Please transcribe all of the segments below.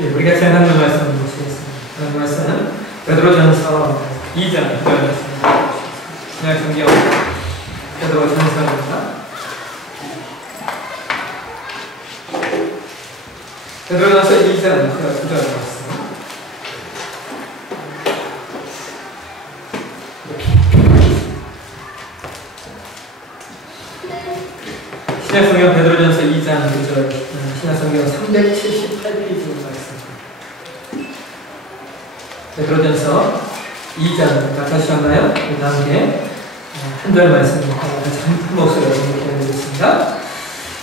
예, 우리 같이 하나님 말씀 보시겠습니다. 하나님 말씀은 베드로전서 2장 말씀입니다. 그냥 성경 베드로전서입니다. 베드로전서 2장 9절 말씀. 신약성경 베드로전서 2장 9절, 신약성경 378페이지 말씀. 베드로전서 2장 낚아주셨나요? 그 다음에 한 절 말씀입니다. 한 목소리로 기도드리겠습니다.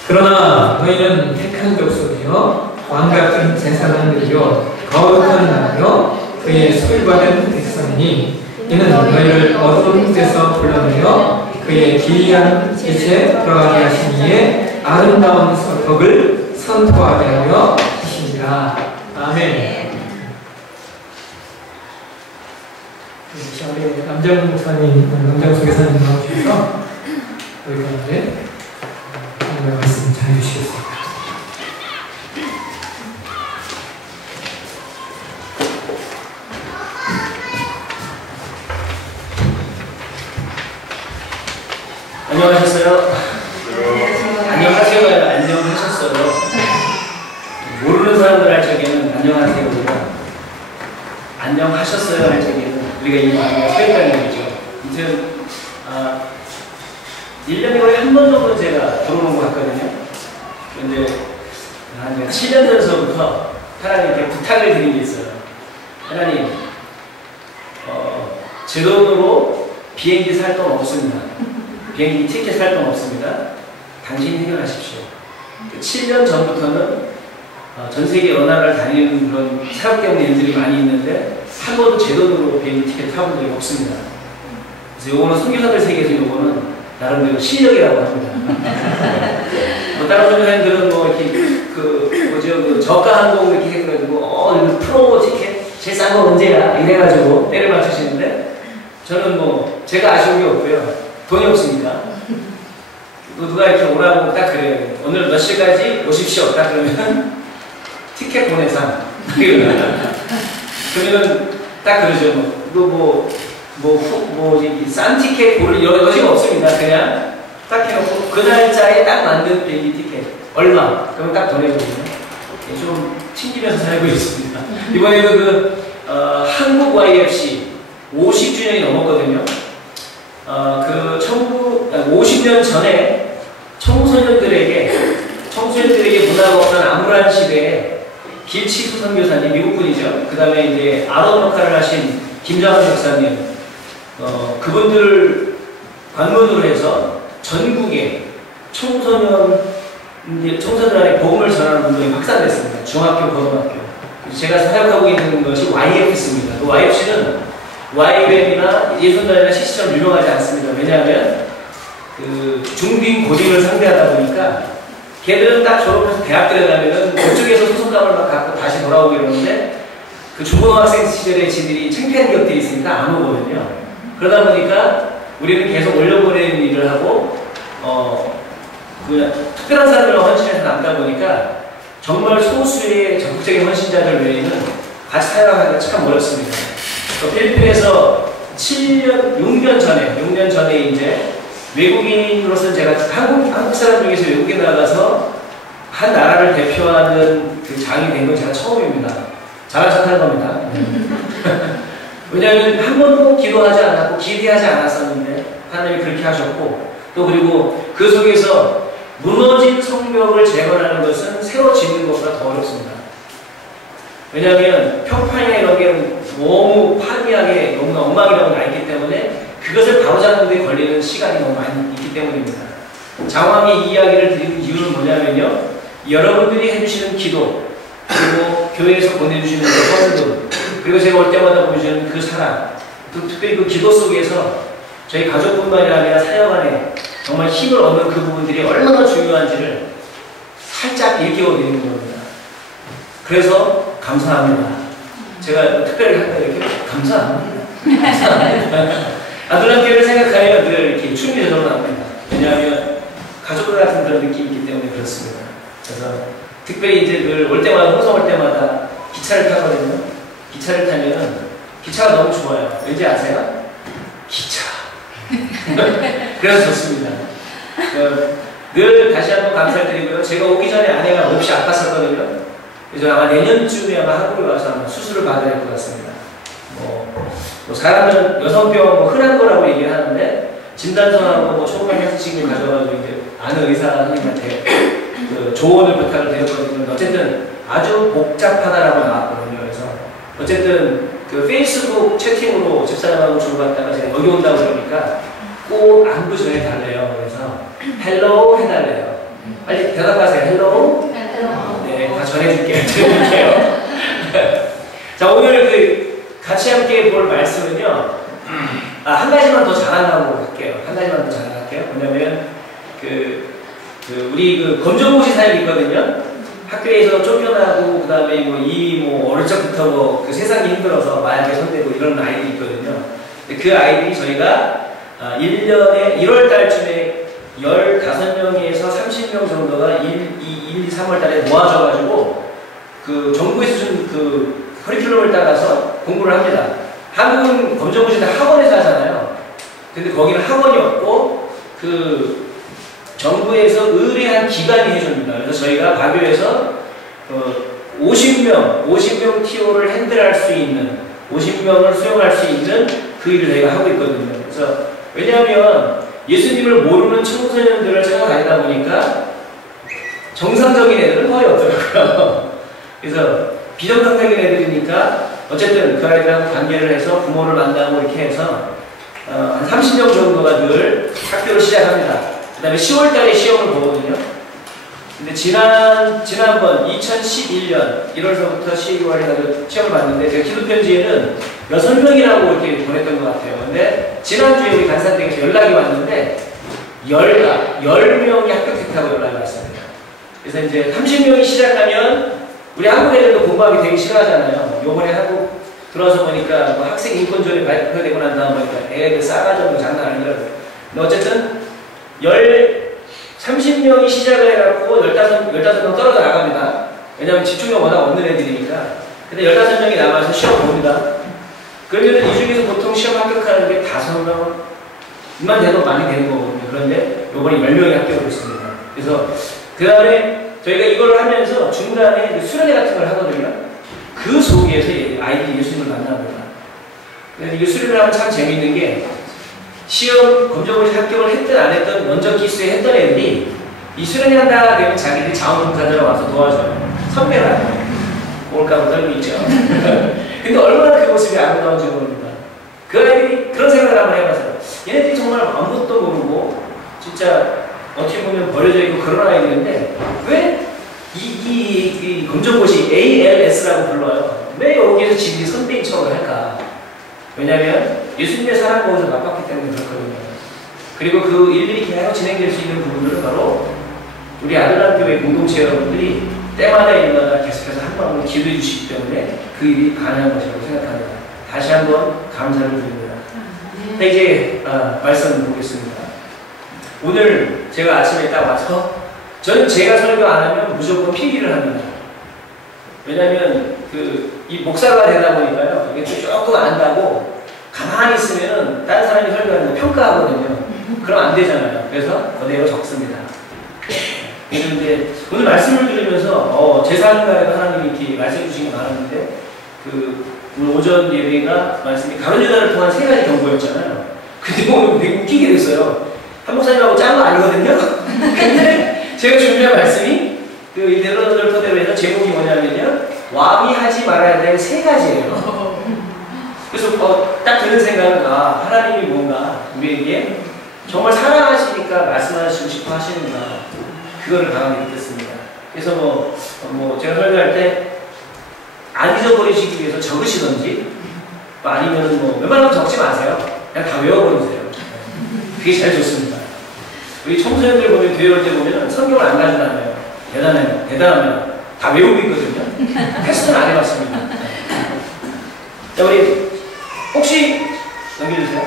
그러나 너희는 택한 족속이요 왕 같은 제사장을 드려 거룩한 나라요 그의 소유받은 백성이니 이는 너희를 어두운 데서 불러내어 그의 기이한 빛에 들어가게 하신 이의 아름다운 덕을 선포하게 하려 하십니다. 아멘. 우리 남정 목사님, 남정 소개사님 나오셔서 우리 가운데 하나님의 말씀 잘 해주시겠습니다. 안녕하셨어요? 안녕하세요. 안녕하셨어요. 모르는 사람들 할 적에는 안녕하세요. 우리가 안녕하셨어요 할 적에는 우리가 이 마음에 서 있다는 얘기죠. 아무튼 1년에 거의 한 번 정도 제가 들어오는 것 같거든요. 그런데 한 7년 전서부터 하나님께 부탁을 드린 게 있어요. 하나님, 제 돈으로 비행기 살 돈 없습니다. 비행기 티켓 살 돈 없습니다. 당신이 해결하십시오. 7년 전부터는 전 세계 어느 나라를 다니는 그런 사업 때문에 일들이 많이 있는데 한 번도 제 돈으로 비행기 티켓 타본 적이 없습니다. 그래서 요거는 선교사들 세계에서 요거는 나름대로 실력이라고 합니다. 뭐 다른 선교사님들은 뭐 이렇게 그 저가 항공 이렇게 해가지고 프로 티켓 제일 싼 거 언제야 이래가지고 때를 맞추시는데 저는 뭐 제가 아쉬운 게 없고요. 돈이 없으니까 누가 이렇게 오라고 딱 그래요. 오늘 몇 시까지 오십시오. 딱 그러면 티켓 보내상. 그러면 딱 그러죠. 싼 티켓 고를 여지가 없습니다. 그냥 딱 해놓고 그 날짜에 딱 만든 비행기 티켓 얼마? 그러면 딱 보내거든요. 좀 튕기면서 살고 있습니다. 이번에도 한국 YFC 50주년이 넘었거든요. 50년 전에 청소년들에게 문화가 없는 암울한 시대에 길치수 선교사님, 미국 분이죠. 그 다음에 이제 아론 역할을 하신 김장한 목사님, 그분들 관문으로 해서 전국에 청소년들한테 복음을 전하는 운동이 확산됐습니다. 중학교, 고등학교. 제가 사역하고 있는 것이 YFC입니다. 그 YFC는 YWM이나 예술단이나 CC처럼 유명하지 않습니다. 왜냐하면 중딩 고딩을 상대하다 보니까 걔들은 딱 졸업해서 대학 들어가면은 그쪽에서 소속감을 막 갖고 다시 돌아오고 이러는데 그 중고등학생 시절에 지들이 창피한 기억들이 있으니까 안 오거든요. 그러다 보니까 우리는 계속 올려보내는 일을 하고 특별한 사람들과 헌신해서 남다 보니까 정말 소수의 적극적인 헌신자들 외에는 같이 사역하기가 참 어렵습니다. 필리핀에서 6년 전에 이제 외국인으로서 제가 한국 사람 중에서 외국에 나가서 한 나라를 대표하는 그 장이 된 건 제가 처음입니다. 잘한 척 하는 겁니다. 왜냐하면 한 번도 기도하지 않았고 기대하지 않았었는데 하나님이 그렇게 하셨고 또 그리고 그 속에서 무너진 성벽을 재건하는 것은 새로 짓는 것보다 더 어렵습니다. 왜냐하면 평판이나 이런 게 너무 파괴하게 너무 엉망이라고 나 있기 때문에 그것을 바로잡는 데 걸리는 시간이 너무 많이 있기 때문입니다. 장황히 이 이야기를 드리는 이유는 뭐냐면요. 여러분들이 해주시는 기도, 그리고 교회에서 보내주시는 그 헌금, 그리고 제가 올 때마다 보여주는 그 사랑, 특별히 그 기도 속에서 저희 가족뿐만이 아니라 사역 안에 정말 힘을 얻는 그 부분들이 얼마나 중요한지를 살짝 일깨워 드리는 겁니다. 그래서 감사합니다. 제가 특별히 이렇게 감사합니다. 감사합니다. 아들랑교회를 생각하면 늘 이렇게 춤이 저절로 나옵니다. 왜냐하면 가족들 같은 그런 느낌이 있기 때문에 그렇습니다. 그래서 특별히 이제 늘 올 때마다, 홍성 올 때마다 기차를 타거든요. 기차를 타면 기차가 너무 좋아요. 왠지 아세요? 기차. 그래서 좋습니다. 늘 다시 한번 감사드리고요. 제가 오기 전에 아내가 몹시 아팠었거든요. 그래서 아마 내년쯤에 아마 한국에 와서 아마 수술을 받아야 할 것 같습니다. 뭐 사람은 여성병 뭐 흔한 거라고 얘기를 하는데 진단서하고 뭐 초음파 헬스식을 가져가지고 이제 아는 의사 선생님한테 그 조언을 부탁을 드렸거든요. 어쨌든 아주 복잡하다라고 나왔거든요. 그래서 어쨌든 그 페이스북 채팅으로 집사람하고 주고받다가 제가 여기 온다고 그러니까 꼭 안부 전해달래요. 그래서 헬로우 해달래요. 빨리 대답하세요. 헬로우. 네, 다 전해줄게요. 전해줄게요. 자, 오늘 그 같이 함께 볼 말씀은요. 한 가지만 더 자랑하고 할게요. 한 가지만 더 자랑할게요. 뭐냐면 우리 그 검정고시 사역이 있거든요. 학교에서 쫓겨나고 그다음에 뭐 어릴 적부터 그 세상이 힘들어서 마약에 손대고 이런 아이들이 있거든요. 그 아이들이 저희가 1년에 1월 달쯤에 15명에서 30명 정도가 1, 2, 3월 달에 모아져가지고 그 정부에서 준 그 커리큘럼을 따라서 공부를 합니다. 한국은 검정고시는 학원에서 하잖아요. 근데 거기는 학원이 없고 그 정부에서 의뢰한 기관이 해줍니다. 그래서 저희가 과교에서 50명 TO를 핸들할 수 있는 50명을 수용할 수 있는 그 일을 저희가 하고 있거든요. 그래서 왜냐하면 예수님을 모르는 청소년들을 찾아다니다 보니까 정상적인 애들은 거의 없더라고요. 그래서 비정상적인 애들이니까 어쨌든 그 아이들하고 관계를 해서 부모를 만나고 이렇게 해서 한 30명 정도가 늘 학교를 시작합니다. 그 다음에 10월달에 시험을 보거든요. 근데 지난번 2011년 1월서부터 12월에 시험을 봤는데 제가 기도편지에는 6명이라고 이렇게 보냈던 것 같아요. 근데 지난주에 우리 간사댁에서 연락이 왔는데 10명이 합격했다고 연락이 왔습니다. 그래서 이제 30명이 시작하면 우리 한국 애들도 공부하기 되게 싫어하잖아요. 요번에 한국 들어와서 보니까 뭐 학생 인권조례 발표되고 난 다음 보니까 애들 싸가지고 장난 아니더라고요. 근데 어쨌든 30명이 시작을 해갖고 15명 떨어져 나갑니다. 왜냐면 집중력 워낙 없는 애들이니까. 근데 15명이 남아서 시험 봅니다. 그러면 이 중에서 보통 시험 합격하는 게 5명만 돼도 많이 되는 거거든요. 그런데 요번에 10명이 합격을 했습니다. 그래서 그 다음에 저희가 이걸 하면서 중간에 수련회 같은 걸 하거든요. 그 속에서 아이들이 예수님을 만납니다. 그래서 이게 수련을 하면 참 재밌는 게 시험 검정고시 합격을 했든 안 했든 면접 기수에 했던 애들이 이 수련회 한다 되면 자기들이 자원봉사자로 와서 도와줘요. 선배라요. 올까봐 떨고 있죠. 근데 얼마나 그 모습이 아름다운지 모릅니다. 그 아이들이 그런 생각을 한번 해봐서요. 얘네들이 정말 아무것도 모르고 진짜 어떻게 보면 버려져 있고 그런 아이들인데 왜 이 검정고시 ALS라고 불러요. 왜 여기에서 지들이 선배인 척을 할까? 왜냐면 예수님의 사랑 거기서 맛봤기 때문에 그렇거든요. 그리고 그 일들이 계속 진행될 수 있는 부분들은 바로 우리 아들학교의 공동체 여러분들이 때마다 일마다 계속해서 한 마음으로 기도해 주시기 때문에 그 일이 가능한 것이라고 생각합니다. 다시 한번 감사를 드립니다. 이제 말씀을 보겠습니다. 오늘 제가 아침에 딱 와서 저는 제가 설교 안 하면 무조건 필기를 합니다. 왜냐하면 이 목사가 되다 보니까요. 이게 조금 안다고 가만히 있으면 다른 사람이 설교하는 거 평가하거든요. 그럼 안 되잖아요. 그래서 그대로 적습니다. 그런데 오늘 말씀을 들으면서 제3가에도 하나님이 이렇게 말씀 주신 게 많았는데 오늘 오전 예배가 말씀이 가론유다를 통한 3가지 경고였잖아요. 근데 오늘 되게 웃기게 됐어요. 한 목사님하고 짠 거 아니거든요. 근데 제가 준비한 말씀이 이 대로들 토대로 해서 제목이 뭐냐면요. 왕이 하지 말아야 될 3가지예요. 그래서 딱 드는 생각은 하나님이 뭔가 우리에게 정말 사랑하시니까 말씀하시고 싶어 하시는구나. 그거를 강하게 느꼈습니다. 그래서 제가 설교할 때 안 잊어버리시기 위해서 적으시던지 아니면 웬만하면 적지 마세요. 그냥 다 외워버리세요. 그게 제일 좋습니다. 우리 청소년들 보면 교회 올 때 보면 성경을 안 가져다녀요. 대단하면 다 외우고 있거든요. 테스트는 안 해봤습니다. 자, 우리 혹시 넘겨주세요.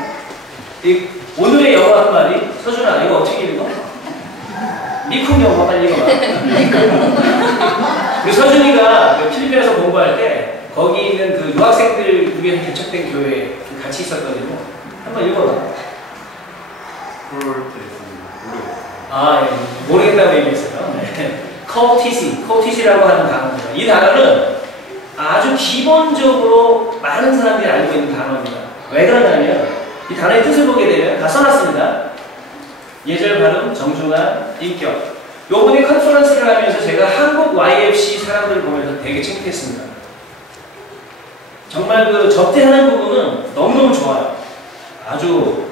오늘의 영어 한 마디. 서준아, 이거 어떻게 읽어? 미쿵 영어 빨리 읽어봐. 우리 서준이가 필리핀 필리핀에서 공부할 때 거기 있는 그 유학생들 위해서 개척된 교회에 같이 있었거든요. 한번 읽어봐. 아, 예. 모르겠다고 얘기했어요. 네. courtesy라고 하는 단어입니다. 이 단어는 아주 기본적으로 많은 사람들이 알고 있는 단어입니다. 왜 그러냐면 이 단어의 뜻을 보게 되면 다 써놨습니다. 예절 발음, 정중한, 인격. 요번에 컨퍼런스를 하면서 제가 한국 YFC 사람들을 보면서 되게 창피했습니다. 정말 그 접대하는 부분은 너무너무 좋아요. 아주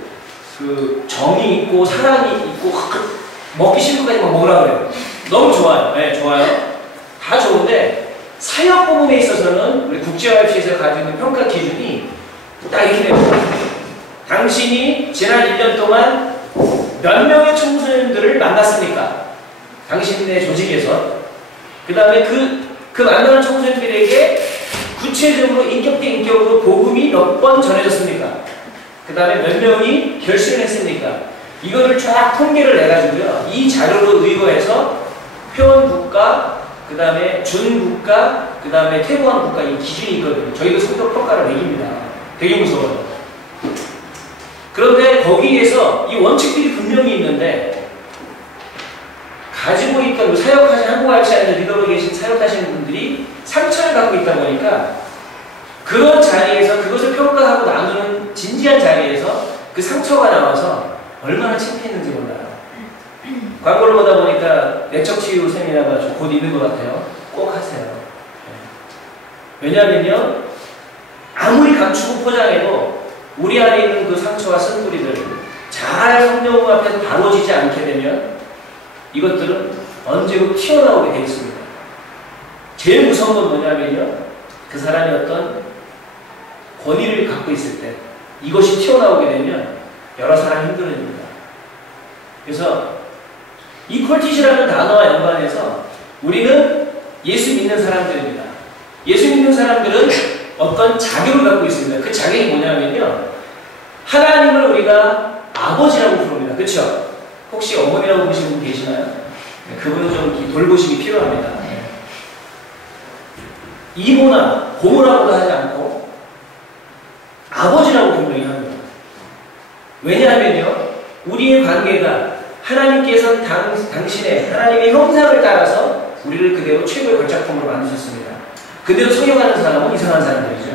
그 정이 있고 사랑이 있고 먹기 싫은 것까지 막 먹으라고 그래요. 너무 좋아요. 네, 좋아요. 다 좋은데 사역 부분에 있어서는 우리 국제YFC에서 가지고 있는 평가 기준이 딱 이렇게 됩니다. 당신이 지난 1년 동안 몇 명의 청소년들을 만났습니까? 당신네 조직에서. 그 다음에 그 만나는 청소년들에게 구체적으로 인격 대 인격으로 복음이 몇 번 전해졌습니까? 그 다음에 몇 명이 결심을 했습니까? 이거를 쫙 통계를 내가지고요. 이 자료로 의거해서 회원국가, 그 다음에 준국가, 그 다음에 퇴보한 국가 이 기준이 있거든요. 저희도 성격 평가를 매깁니다. 되게 무서워요. 그런데 거기에서 이 원칙들이 분명히 있는데 가지고 있던 사역하신 한국 알치아에서 리더로 계신 사역하시는 분들이 상처를 갖고 있다 보니까 그런 자리에서 그것을 평가하고 나누는 진지한 자리에서 그 상처가 나와서 얼마나 창피했는지 몰라요. 광고를 보다 보니까 내적 치유 세미나가 곧 있는 것 같아요. 꼭 하세요. 왜냐하면요, 아무리 감추고 포장해도 우리 안에 있는 그 상처와 쓴뿌리들 잘 성령 앞에서 다뤄지지 않게 되면 이것들은 언제고 튀어나오게 되어 있습니다. 제일 무서운 건 뭐냐면요, 그 사람이 어떤 권위를 갖고 있을 때 이것이 튀어나오게 되면 여러 사람이 힘들어집니다. 그래서 이 콜티시라는 단어와 연관해서 우리는 예수 믿는 사람들입니다. 예수 믿는 사람들은 어떤 자격을 갖고 있습니다. 그 자격이 뭐냐면요, 하나님을 우리가 아버지라고 부릅니다. 그렇죠? 혹시 어머니라고 부르시는 분 계시나요? 그분은 좀 돌보심이 필요합니다. 이모나 고모라고도 하지 않고 아버지라고 분명히 합니다. 왜냐하면요, 우리의 관계가 하나님께서 당신의 하나님의 형상을 따라서 우리를 그대로 최고의 걸작품으로 만드셨습니다. 그대로 성형하는 사람은 이상한 사람들이죠.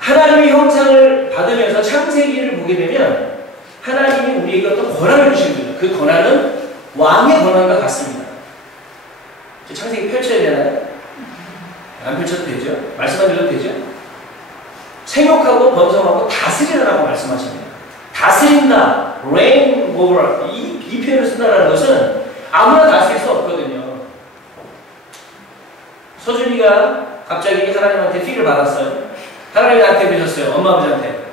하나님의 형상을 받으면서 창세기를 보게 되면 하나님이 우리에게 어떤 권한을 주십니다. 그 권한은 왕의 권한과 같습니다. 창세기 펼쳐야 되나요? 안 펼쳐도 되죠? 말씀 안 드려도 되죠? 생육하고 번성하고 다스리라고 말씀하십니다. 다스린다, reign over, 이 표현을 쓴다는 것은 아무나 다스릴 수 없거든요. 서준이가 갑자기 하나님한테 피를 받았어요. 하나님이 나한테 그러셨어요. 엄마 아버지한테.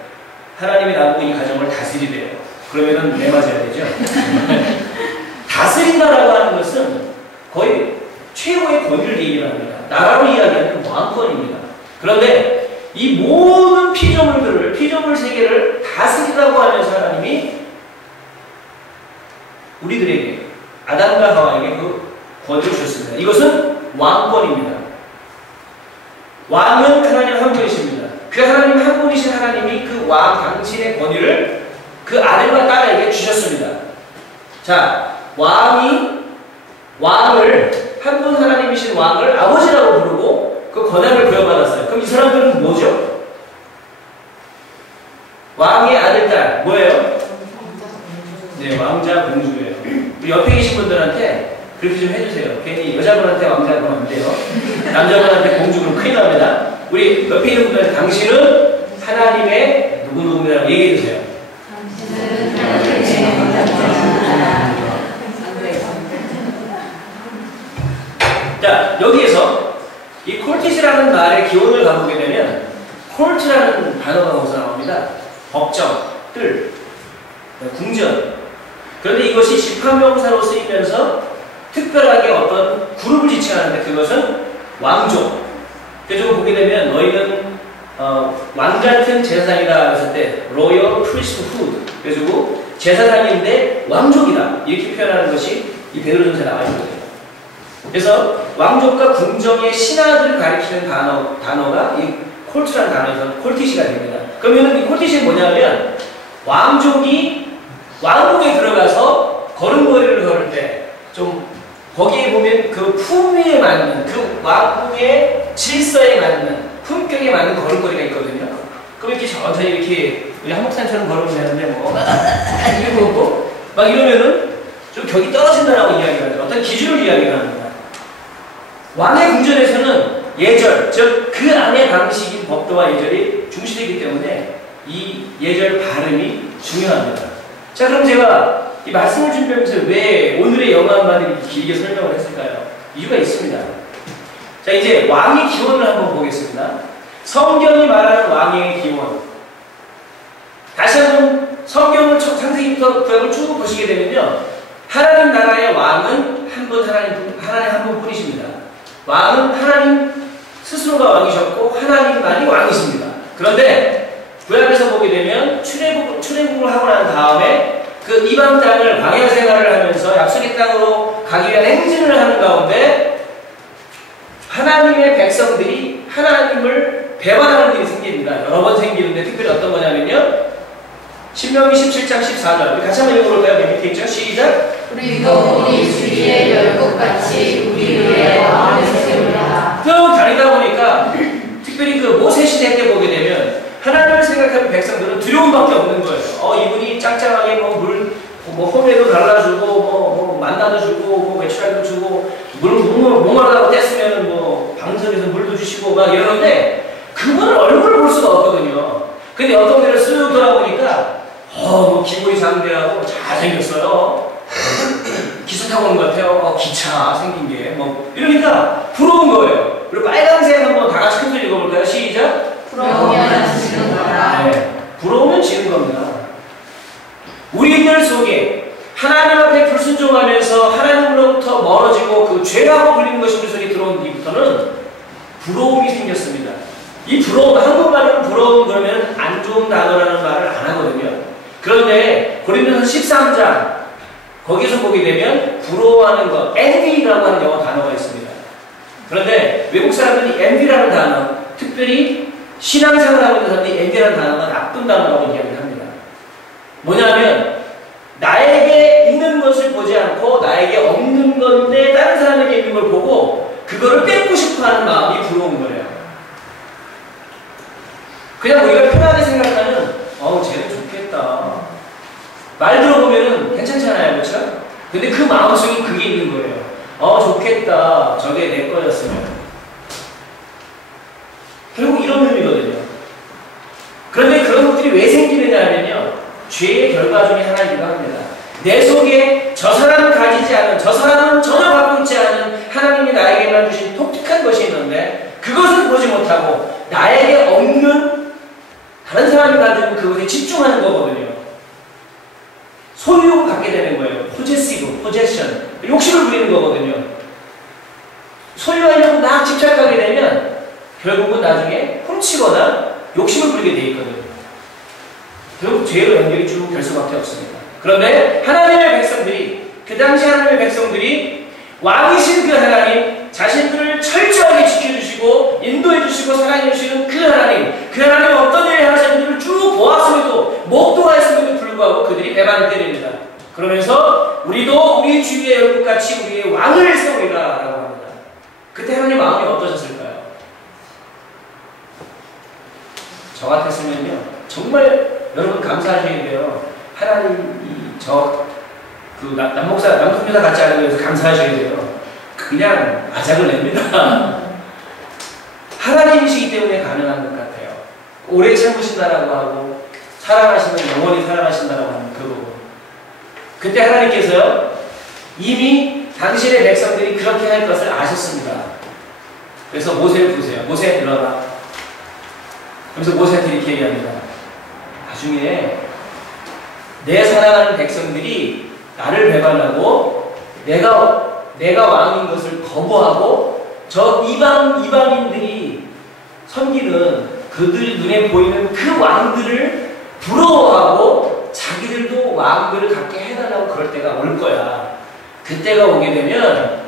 하나님이 나보고 이 가정을 다스리래요. 그러면은 매 맞아야 되죠. 다스린다라고 하는 것은 거의 최고의 권위를 얘기합니다. 나라로 이야기하는 왕권입니다. 그런데 이 모든 피조물 세계를 다스리라고 하면서 하나님이 우리들에게, 아담과 하와에게 그 권위를 주셨습니다. 이것은 왕권입니다. 왕은 하나님 한 분이십니다. 그 하나님 한 분이신 하나님이 그 왕, 당신의 권위를 그 아들과 딸에게 주셨습니다. 자, 왕을 한 분 하나님이신 왕을 아버지라고 부르고 그 권한을 부여받았어요. 그럼 이 사람들은 뭐죠? 왕의 아들, 딸 뭐예요? 네, 왕자, 공주예요. 우리 옆에 계신 분들한테 그렇게 좀 해주세요. 괜히 여자분한테 왕자 그러면 안 돼요. 남자분한테 공주 그러면 큰일 납니다. 우리 옆에 있는 분들한테 당신은 하나님의 누구누구라고 얘기해주세요. 자, 여기에서 이 콜티스라는 말의 기원을 가보게 되면 콜트라는 단어가 거기서 나옵니다. 법정, 뜰, 궁전. 그런데 이것이 집합명사로 쓰이면서 특별하게 어떤 그룹을 지칭하는데 그것은 왕족. 그래서 보게 되면 너희는 왕 같은 제사장이다 했을 때 Royal Priesthood. 그래서 제사장인데 왕족이다. 이렇게 표현하는 것이 이 베드로전서에 나와 있거든요. 그래서 왕족과 궁정의 신하들을 가리키는 단어가 이 콜트라는 단어에서 콜티시가 됩니다. 그러면 이 콜티시는 뭐냐면 왕족이 왕궁에 들어가서 걸음걸이를 걸을 때 좀 거기에 보면 그 품위에 맞는 그 왕궁의 질서에 맞는 품격에 맞는 걸음걸이가 있거든요. 그럼 이렇게 천천히 이렇게 우리 한목산처럼 걸으면 되는데 뭐 이러고 오고 막 이러면은 좀 격이 떨어진다라고 이야기를 하죠. 어떤 기준을 이야기를 합니다. 왕의 궁전에서는 예절, 즉 그 안의 방식인 법도와 예절이 중시되기 때문에 이 예절 발음이 중요합니다. 자, 그럼 제가 이 말씀을 준비하면서 왜 오늘의 영화만을 이렇게 길게 설명을 했을까요? 이유가 있습니다. 자, 이제 왕의 기원을 한번 보겠습니다. 성경이 말하는 왕의 기원. 다시 한번 성경을 창세기부터 구약을 쭉 보시게 되면요. 하나님 나라의 왕은 하나님 한 분뿐이십니다. 왕은 하나님 스스로가 왕이셨고 하나님만이 왕이십니다. 그런데 구약에서 보게 되면 출애굽을 하고 난 다음에 그 이방 땅을 광야 생활을 하면서 약속의 땅으로 가기 위한 행진을 하는 가운데 하나님의 백성들이 하나님을 배반하는 일이 생깁니다. 여러 번 생기는데 특별히 어떤 거냐면요. 신명기 17장 14절 우리 같이 한번 읽어볼까요? 맨 밑에 있죠? 시작! 우리도 우리 주위의 열국같이 우리 위에 왕을 세우라. 쭉 다니다 보니까 특별히 그 모세 시대 때 보게 되면 하나님을 생각하는 백성들은 두려움밖에 없는 거예요. 이분이 짱짱하게 홈에도 달라주고 만나도 주고 외출하기도 주고 목마르다고 뗐으면 방석에서 물도 주시고 막 이러는데 그분은 얼굴을 볼 수가 없거든요. 근데 어떤 데를 쓱 돌아보니까 기분이 상대하고 잘생겼어요. 기차 타고 오는 것 같아요. 기차 생긴 게 이러니까 부러운 거예요. 그리고 빨간색 한번 다 같이 큰 소리 읽어볼까요? 시작! 부러우면 지는 거라. 네, 부러우면 지는 겁니다. 우리들 속에 하나님 앞에 불순종하면서 하나님으로부터 멀어지고 그 죄라고 불리는 것이 우리 속에 들어온 뒤부터는 부러움이 생겼습니다. 이 부러움, 한국말로는 부러움 그러면 안 좋은 단어라는 말을 안 하거든요. 그런데 고린도서 13장 거기서 보게 되면 부러워하는 것, envy라고 하는 영어 단어가 있습니다. 그런데 외국 사람들이 envy라는 단어, 특별히 신앙생활을 하고 있는 사람들이 envy라는 단어가 나쁜 단어라고 이야기를 합니다. 뭐냐면 나에게 있는 것을 보지 않고 나에게 없는 건데 다른 사람에게 있는 걸 보고 그거를 뺏고 싶어하는 마음이 부러운 거예요. 그냥 우리가 편하게 생각하는 쟤는 좋겠다. 말 들어보면은 괜찮잖아요. 그렇죠? 근데 그 마음속에 그게 있는 거예요. 좋겠다. 저게 내 거였으면. 결국 이런 의미거든요. 그런데 그런 것들이 왜 생기느냐 하면요. 죄의 결과 중에 하나이기도 합니다. 내 속에 저 사람은 가지지 않은, 저 사람은 전혀 갖고 있지 않은 하나님이 나에게만 주신 독특한 것이 있는데 그것을 보지 못하고 나에게 없는 다른 사람이 가지고 그것에 집중하는 거거든요. 소유욕을 갖게 되는 거예요. possessive, possession. 욕심을 부리는 거거든요. 소유하려고 막 집착하게 되면 결국은 나중에 훔치거나 욕심을 부리게 돼 있거든요. 결국 죄로 연결이 쭉 될 수밖에 없습니다. 그런데 하나님의 백성들이, 그 당시 하나님의 백성들이 왕이신 그 하나님, 자신들을 철저하게 지켜주시고 인도해주시고 사랑해주시는 그 하나님 어떤 일을 하셨는지를 쭉 보았음에도 목도가 있음에도 불구하고 그들이 배반을 때립니다. 그러면서 우리도 우리 주위의 열국같이 우리의 왕을 세우리라 라고 합니다. 그때 하나님 마음이 어떠셨을까요? 저 같았으면요 정말 여러분 감사하셔야 돼요. 하나님이 남목사 같지 않은 거에서 감사하셔야 돼요. 그냥 아작을 냅니다. 하나님이시기 때문에 가능한 것 같아요. 오래 참으신다라고 하고 사랑하시면 영원히 사랑하신다라고 하는 그 부분. 그때 하나님께서요 이미 당신의 백성들이 그렇게 할 것을 아셨습니다. 그래서 모세를 부르세요. 모세 들어라. 그래서 모세한테 이렇게 얘기합니다. 나중에 내 사랑하는 백성들이 나를 배반하고 내가 왕인 것을 거부하고 저 이방인들이 섬기는 그들 눈에 보이는 그 왕들을 부러워하고 자기들도 왕들을 갖게 해달라고 그럴 때가 올 거야. 그때가 오게 되면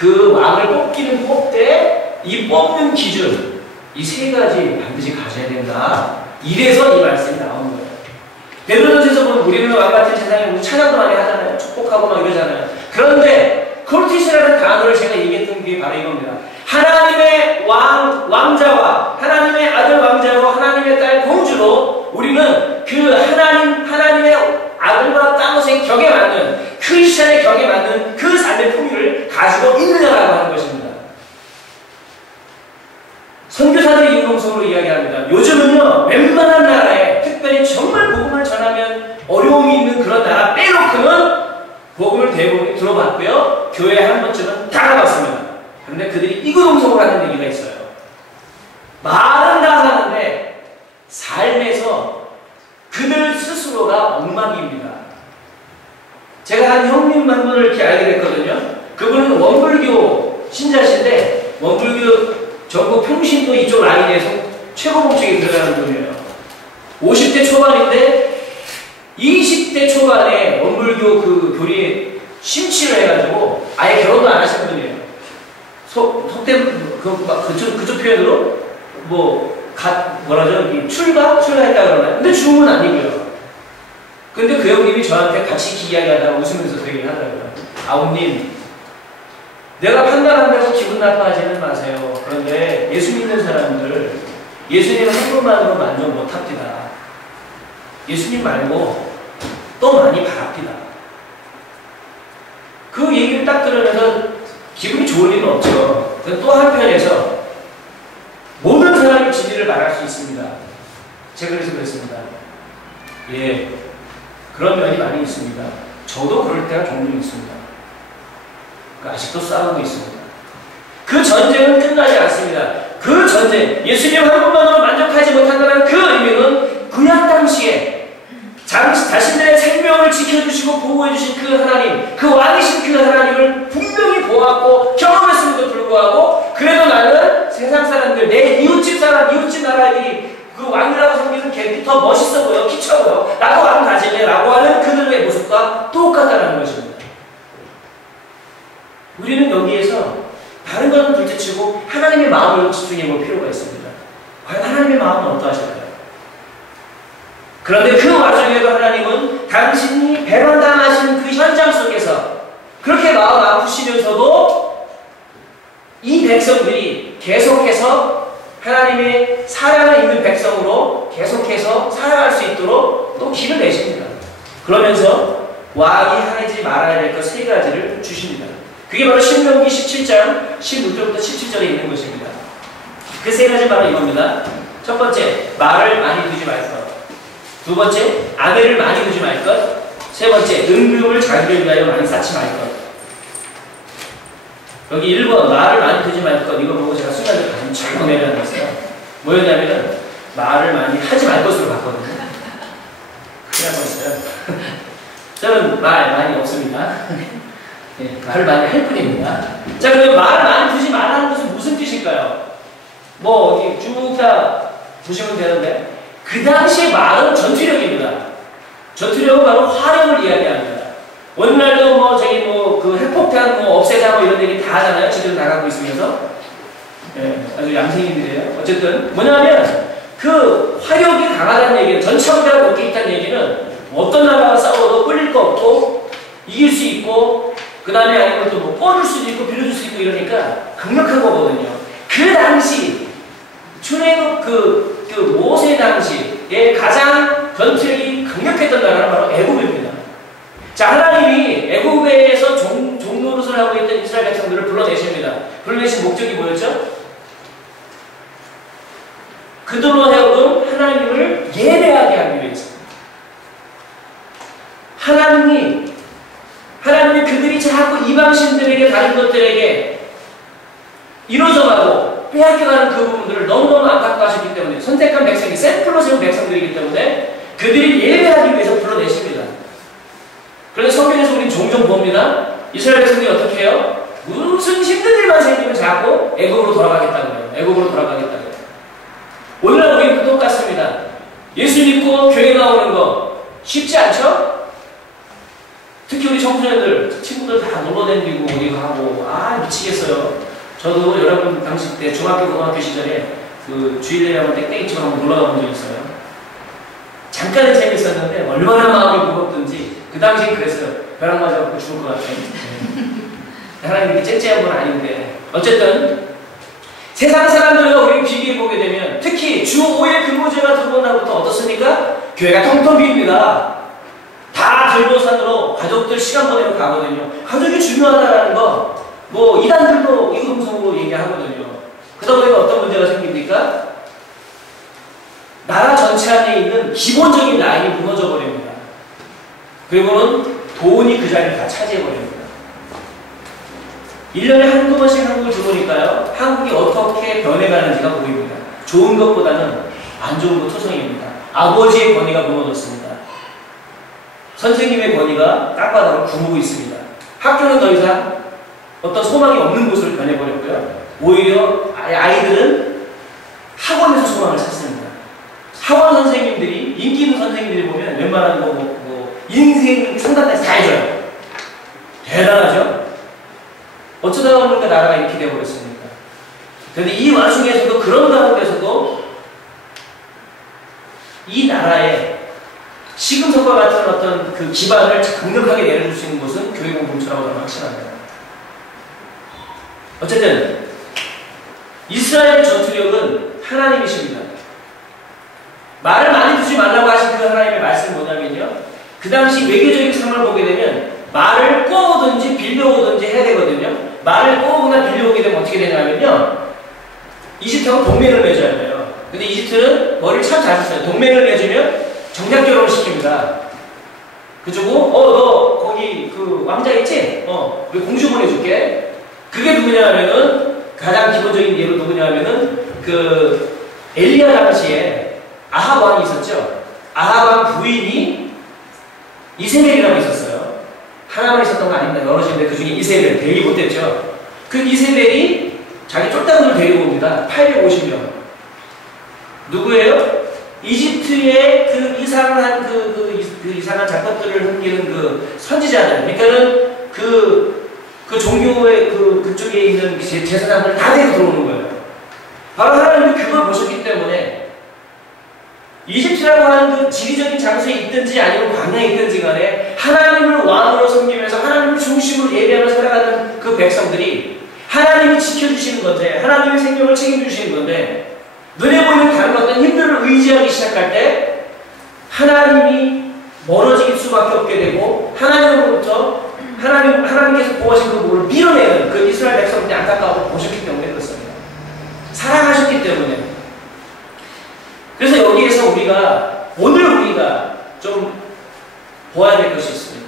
그 왕을 뽑을 때 이 뽑는 기준, 이 세 가지 반드시 가져야 된다. 이래서 이 말씀이 나오는 거예요. 베드로전서에서 보면 우리는 왕 같은 세상에 우리 찬양도 많이 하잖아요. 축복하고 막 이러잖아요. 그런데 콜티스라는 단어를 제가 얘기했던 게 바로 이겁니다. 하나님의 왕자와 하나님의 아들 왕자로 하나님의 딸 공주로 우리는 그 하나님의 아들과 따노스의 격에 맞는 크리스천의 격에 맞는 그 삶의 풍요를 가지고 있느냐라고 하는 것입니다. 선교사들이 이용성으로 이야기합니다. 요즘은요, 웬만한 나라에 특별히 정말 복음을 전하면 어려움이 있는 그런 나라 빼놓고는 복음을 대부분 들어봤고요. 교회에 한 번쯤은 다 가봤습니다. 그런데 그들이 이구동성으로 하는 얘기가 있어요. 말은 다 하는데 삶에서 그들 스스로가 엉망입니다. 제가 한 형님 한 분을 이렇게 알게 됐거든요. 그분은 원불교 신자신데 원불교 전국 평신도 이쪽 라인에서 최고봉책에 들어가는 분이에요. 50대 초반인데 20대 초반에 원불교 그 교리에 심취를 해가지고 아예 결혼도 안 하신 분이에요. 그쪽 표현으로 뭐라죠? 출가했다 그러나요? 근데 죽은 건 아니고요. 근데 그 형님이 저한테 같이 이야기하다가 웃으면서 그 얘기를 하더라고요. 아우님, 내가 판단한다고 기분 나빠하지는 마세요. 그런데 예수 믿는 사람들 예수님 한 분만으로 만족 못합니다. 예수님 말고 또 많이 바랍니다. 그 얘기를 딱 들으면서 기분이 좋을 리는 없죠. 또 한편에서 모든 사람이 진리를 말할 수 있습니다. 제가 그래서 그랬습니다. 예, 그런 면이 많이 있습니다. 저도 그럴 때가 종종 있습니다. 아직도 싸우고 있습니다. 그 전쟁은 끝나지 않습니다. 그 전쟁, 예수님 한 분만으로 만족하지 못한다는 그 의미는 구약 당시에 자신들의 생명을 지켜주시고 보호해주신 그 하나님, 그 왕이신 그 하나님을 분명히 보았고 경험했음에도 불구하고 그래도 나는 세상 사람들, 내 이웃집 사람, 이웃집 나라들이 그 왕이라고 섬기는 걔들이 더 멋있어 보여, 키쳐 보여, 나도 왕 가질래 라고 하는 그들의 모습과 똑같다는 것입니다. 우리는 여기에서 다른 것은 둘째치고 하나님의 마음을 집중해 볼 필요가 있습니다. 과연 하나님의 마음은 어떠하실까요? 그런데 그 와중에도 하나님은 당신이 배반당하신 그 현장 속에서 그렇게 마음 아프시면서도 이 백성들이 계속해서 하나님의 사랑을 입는 백성으로 계속해서 살아갈 수 있도록 또 길을 내십니다. 그러면서 왕이 하지 말아야 될 것 세 가지를 주십니다. 그게 바로 신명기 17장 16절부터 17절에 있는 것입니다. 그 세 가지 바로 이겁니다. 첫 번째, 말을 많이 두지 말 것. 두 번째, 아내를 많이 두지 말 것. 세 번째, 은금을 자기를 위하여 많이 쌓지 말 것. 여기 1번, 말을 많이 두지 말 것. 이거 보고 제가 순간적으로 가슴이 철렁 내려앉았어요. 뭐였냐면은, 말을 많이 하지 말 것으로 봤거든요. 큰일 날 뻔했어요. 저는 말 많이 없습니다. 네, 말을 많이 할 뿐입니다. 자, 그럼 말을 많이 두지 말라는 것은 무슨 뜻일까요? 어디 쭉 다 보시면 되는데, 그 당시의 말은 전투력입니다. 전투력은 바로 화력을 이야기합니다. 오늘날도 그 핵폭탄 없애자 이런 얘기 다 하잖아요. 지금 나가고 있으면서. 네, 아주 양생인들이에요. 어쨌든, 뭐냐면, 그 화력이 강하다는 얘기는, 전차보다 높게 있다는 얘기는 어떤 나라가 싸워도 끌릴 거 없고, 이길 수 있고, 그 다음에 아니면 또 뻗을 수도 있고, 빌려줄 수 있고 이러니까 강력한 거거든요. 그 당시, 출애굽 모세 당시에 가장 전투력이 강력했던 나라는 바로 애굽입니다. 자, 하나님이 애굽에서 종노릇을 하고 있던 이스라엘 백성들을 불러내십니다. 불러내신 목적이 뭐였죠? 그들로 하여금 하나님을 예배하게 하기 위해서. 하나님이 그들이 자꾸 이방신들에게 다른 것들에게 이루어져가고 빼앗겨가는 그 부분들을 너무너무 안타까워하셨기 때문에 선택한 백성이 샘플로 세운 백성들이기 때문에 그들이 예배하기 위해서 불러내십니다. 그런데 성경에서 우리는 종종 봅니다. 이스라엘 백성들이 어떻게 해요? 무슨 힘든 일만 생기면 자꾸 애굽으로 돌아가겠다고 해요. 애굽으로 돌아가겠다고 해요. 오늘날 우리는 똑같습니다. 예수 믿고 교회 나오는 거 쉽지 않죠? 특히 우리 청소년들, 친구들 다 놀러 다니고 어디 가고, 미치겠어요. 저도 여러분 당시 때 중학교, 고등학교 시절에 그 주일에 한번 땡땡이집 한번 놀러 가본 적이 있어요. 잠깐은 재밌었는데 얼마나 마음이 무겁든지 그 당시엔 그랬어요. 벼락 맞아갖고 죽을 것 같아요. 하나님 이렇게 째째한 건 아닌데 어쨌든 세상 사람들과 우리 비교해보게 되면 특히 주 5일 근무제가 들어온 날부터 어떻습니까? 교회가 텅텅 빕니다. 다 들보산으로 가족들 시간 보내러 가거든요. 가족이 중요하다라는 거 뭐 이단들도 이금성으로 얘기하거든요. 그러다 보니까 어떤 문제가 생깁니까? 나라 전체 안에 있는 기본적인 라인이 무너져 버립니다. 그리고는 돈이 그 자리를 다 차지해 버립니다. 1년에 한두 번씩 한국을 들어오니까요, 한국이 어떻게 변해가는지가 보입니다. 좋은 것보다는 안 좋은 것 투성입니다. 아버지의 권위가 무너졌습니다. 선생님의 권위가 땅바닥을 구르고 있습니다. 학교는 더 이상 어떤 소망이 없는 곳으로 변해버렸고요. 오히려 아이들은 학원에서 소망을 찾습니다. 학원 선생님들이, 인기 있는 선생님들이 보면 웬만한 인생 상담까지 다 해줘요. 대단하죠? 어쩌다 보니까 나라가 이렇게 되어버렸습니까? 그런데 이 와중에서도, 그런 가운데서도 이 나라의 시금석과 같은 어떤 그 기반을 강력하게 내려줄 수 있는 곳은 교회 공동체라고 저는 확신합니다. 어쨌든 이스라엘의 전투력은 하나님이십니다. 말을 많이 두지 말라고 하신 그 하나님의 말씀이 뭐냐면요, 그 당시 외교적인 상황을 보게 되면 말을 꼬우든지 빌려오든지 해야 되거든요. 말을 꼬우거나 빌려오게 되면 어떻게 되냐면요, 이집트하고 동맹을 맺어야 돼요. 근데 이집트는 머리를 참 잘 썼어요. 동맹을 맺으면 정략 결혼을 시킵니다. 그쪽고 너 거기 그 왕자 있지? 우리 공주 보내줄게. 그게 누구냐 하면은, 가장 기본적인 예로 누구냐 하면은 그 엘리야 당시에 아합 왕이 있었죠. 아합 왕 부인이 이세벨이라고 있었어요. 하나만 있었던 거 아닙니다. 여러 집인데 그 중에 이세벨, 되게 못됐죠. 그 이세벨이 자기 쫄딱이를 데리고 옵니다. 850명. 누구예요? 이집트의 그 이상한 그 이상한 작법들을 숨기는 그 선지자들. 그러니까는 그 종교의 그쪽에 있는 제사장을 다 데리고 들어오는 거예요. 바로 하나님이 그걸 보셨기 때문에 이집트라고 하는 그 지리적인 장소에 있든지 아니면 광야에 있든지 간에 하나님을 왕으로 섬기면서 하나님을 중심으로 예배하며 살아가는 그 백성들이 하나님이 지켜주시는 건데, 하나님의 생명을 책임주시는 건데, 눈에 보이는 다른 어떤 힘들을 의지하기 시작할 때 하나님이 멀어질 수밖에 없게 되고, 하나님께서 보호하신 그 물을 밀어내는 그 이스라엘 백성들이 안타까워 보셨기 때문에 그렇습니다. 사랑하셨기 때문에. 그래서 여기에서 오늘 우리가 좀 보아야 될 것이 있습니다.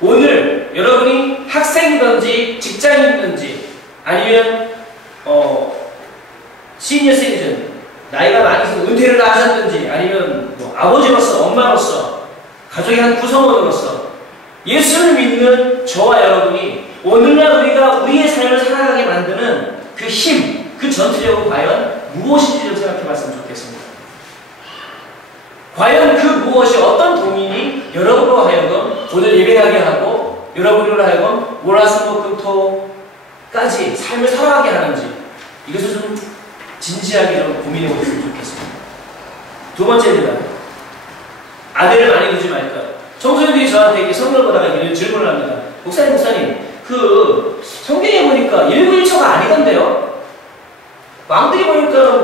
오늘 여러분이 학생이든지 직장인이든지 아니면 시니어 시티즌, 나이가 많이 있어서 은퇴를 하셨든지 아니면 아버지로서, 엄마로서, 가족의 한 구성원으로서 예수를 믿는 저와 여러분이 오늘날 우리가 우리의 삶을 살아가게 만드는 그 힘, 그 전투력은 과연 무엇인지 좀 생각해 봤으면 좋겠습니다. 과연 그 무엇이, 어떤 동인이 여러분으로 하여금 오늘 예배하게 하고 여러분으로 하여금 월화수목금토까지 삶을 살아가게 하는지, 이것을 좀 진지하게 좀 고민해 보셨으면 좋겠습니다. 두 번째입니다. 아들을 많이 두지 말까. 청소년들이 저한테 이렇게 성경을 보다가 이런 질문을 합니다. 목사님, 그 성경에 보니까 1구1초가 아니던데요? 왕들이 보니까